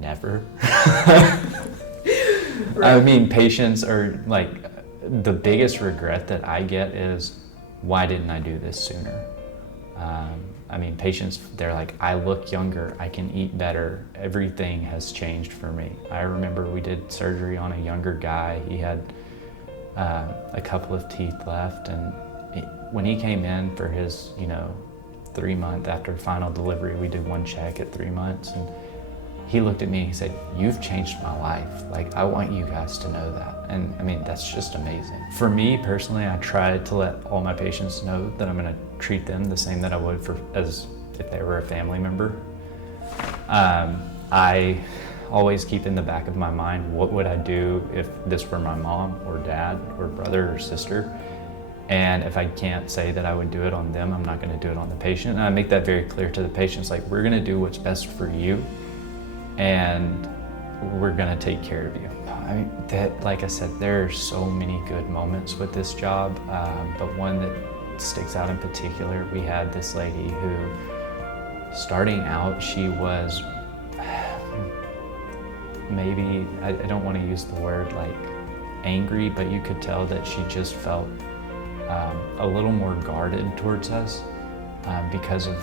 never. Right. I mean, patients are like, the biggest regret that I get is, why didn't I do this sooner? I mean, patients, they're like, I look younger, I can eat better, everything has changed for me. I remember we did surgery on a younger guy. He had a couple of teeth left, and when he came in for his, 3 month after final delivery, we did one check at 3 months, and he looked at me and he said, "You've changed my life. Like, I want you guys to know that." And I mean, that's just amazing. For me personally, I try to let all my patients know that I'm gonna treat them the same that I would as if they were a family member. I always keep in the back of my mind, what would I do if this were my mom or dad or brother or sister? And if I can't say that I would do it on them, I'm not gonna do it on the patient. And I make that very clear to the patients, like, we're gonna do what's best for you, and we're gonna take care of you. I mean, like I said, there are so many good moments with this job, but one that sticks out in particular, we had this lady who, starting out, she was maybe, I don't want to use the word like angry, but you could tell that she just felt a little more guarded towards us because of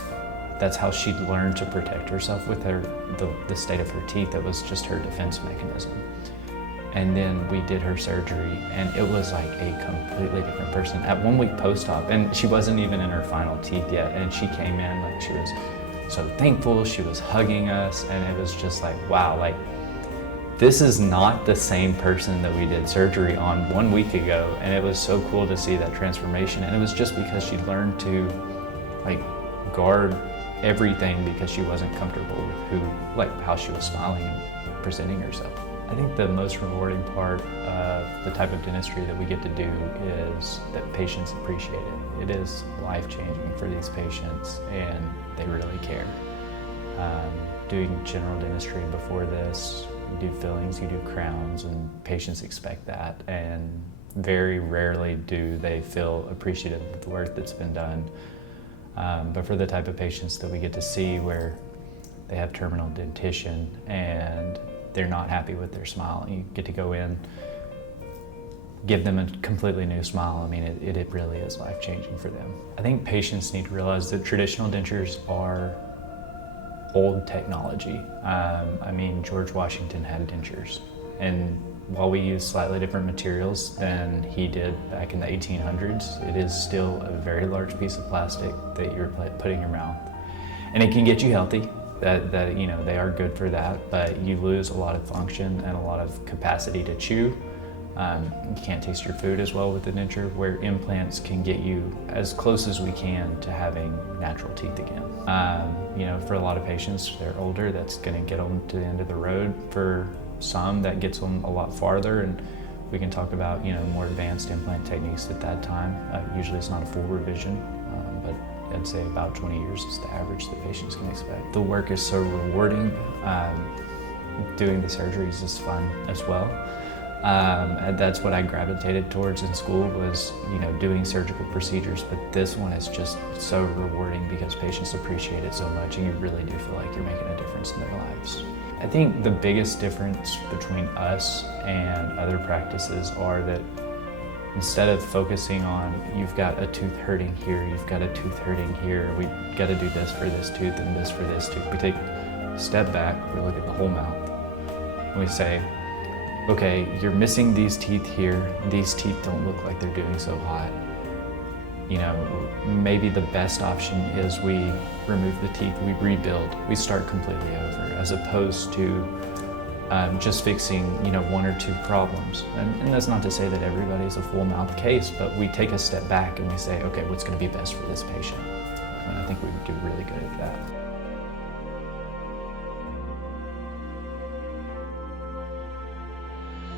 that's how she'd learned to protect herself with the state of her teeth. It was just her defense mechanism. And then we did her surgery, and it was like a completely different person. At 1 week post-op, and she wasn't even in her final teeth yet, and she came in like she was so thankful, she was hugging us, and it was just like, wow, like, this is not the same person that we did surgery on 1 week ago, and it was so cool to see that transformation. And it was just because she learned to like guard everything because she wasn't comfortable with how she was smiling and presenting herself. I think the most rewarding part of the type of dentistry that we get to do is that patients appreciate it. It is life-changing for these patients, and they really care. Doing general dentistry before this, you do fillings, you do crowns, and patients expect that, and very rarely do they feel appreciative of the work that's been done. But for the type of patients that we get to see where they have terminal dentition and they're not happy with their smile, you get to go in, give them a completely new smile. I mean, it really is life-changing for them. I think patients need to realize that traditional dentures are old technology. I mean, George Washington had dentures, and while we use slightly different materials than he did back in the 1800s, it is still a very large piece of plastic that you're putting in your mouth. And it can get you healthy, that you know, they are good for that, but you lose a lot of function and a lot of capacity to chew. You can't taste your food as well with the denture, where implants can get you as close as we can to having natural teeth again. You know, for a lot of patients, they're older, that's gonna get them to the end of the road. For some, that gets them a lot farther, and we can talk about, you know, more advanced implant techniques at that time. Usually it's not a full revision, but I'd say about 20 years is the average that patients can expect. The work is so rewarding. Doing the surgeries is fun as well. And that's what I gravitated towards in school, was, you know, doing surgical procedures, but this one is just so rewarding because patients appreciate it so much, and you really do feel like you're making a difference in their lives. I think the biggest difference between us and other practices are that instead of focusing on, you've got a tooth hurting here, you've got a tooth hurting here, we got to do this for this tooth and this for this tooth. We take a step back, we look at the whole mouth, and we say, okay, you're missing these teeth here, these teeth don't look like they're doing so hot. You know, maybe the best option is we remove the teeth, we rebuild, we start completely over, as opposed to just fixing, you know, one or two problems. And that's not to say that everybody's a full mouth case, but we take a step back and we say, okay, what's gonna be best for this patient? And I think we would do really good at that.